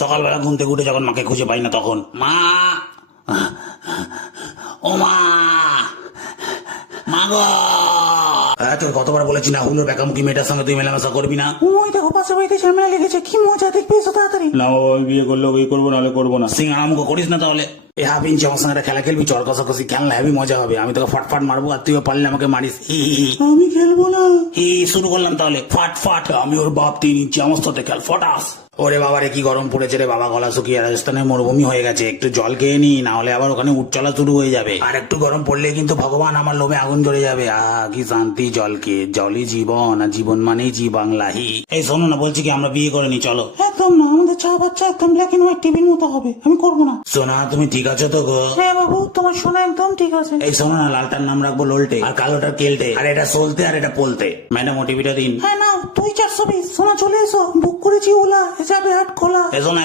সকালবেলা ঘুম থেকে উঠে যখন মাকে খুঁজে পাই না তখন মা, ও মা, মা গো। তোর কতবার বলেছি না হুলোর বেকামুখী মেয়েটার সঙ্গে তুই মেলামেশা করবি না। ওই দেখো পাশে বাড়িতে ঝামেলা লেগেছে, কি মজা, দেখবে এসো তাড়াতাড়ি। না বাবা, আমি বিয়ে করলে ওই করবো, নাহলে করবো না। সিং আরামকে করিস না তাহলে। এ হাফ ইঞ্চি আমার সঙ্গে একটা খেলা খেলবি, চর কষাকষি খেলনা হেবি মজা হবে। আমি তোকে ফটফট মারবো আর তুইও পারলে আমাকে মারিস। আমি খেলবো না। শুরু করলাম তাহলে। ফাট ফাট, আমি ওর বাপ 3 ইঞ্চি, আমার সাথে খেল ফটাস। ওরে বাবা রে, কি গরম পড়েছে রে বাবা, গলা শুকিয়ে রাজস্থানে মরুভূমি হয়ে গেছে। একটু জল খেয়ে নি, না হলে আবার ওখানে উঠচলা শুরু হয়ে যাবে। আর একটু গরম পড়লে কিন্তু ভগবান আমার লোমে আগুন জ্বলে যাবে। কি শান্তি জলকে, জলই জীবন, আর জীবন মানেই জি বাংলাহি। এই শোনো না, বলছি কি আমরা বিয়ে করে নি, চলো। একদম না, আমাদের চা বাচ্চা একদম ব্ল্যাক এন্ড হোয়াইট টিভির মতো হবে, আমি করবো না। সোনা তুমি ঠিক আছো তো গো? হ্যাঁ বাবু, তোমার শোনা একদম ঠিক আছে। এই শোনো না, লালটার নাম রাখবো লোলটে, আর কালোটার কেলটে, আর এটা সলতে আর এটা পোলতে। ম্যাডাম ওটিভিটা দিন। হ্যাঁ নাও, 2 420। শোনা চলে এসো, বুক করেছি ওলা, যাবে হাট খোলা। এসো না।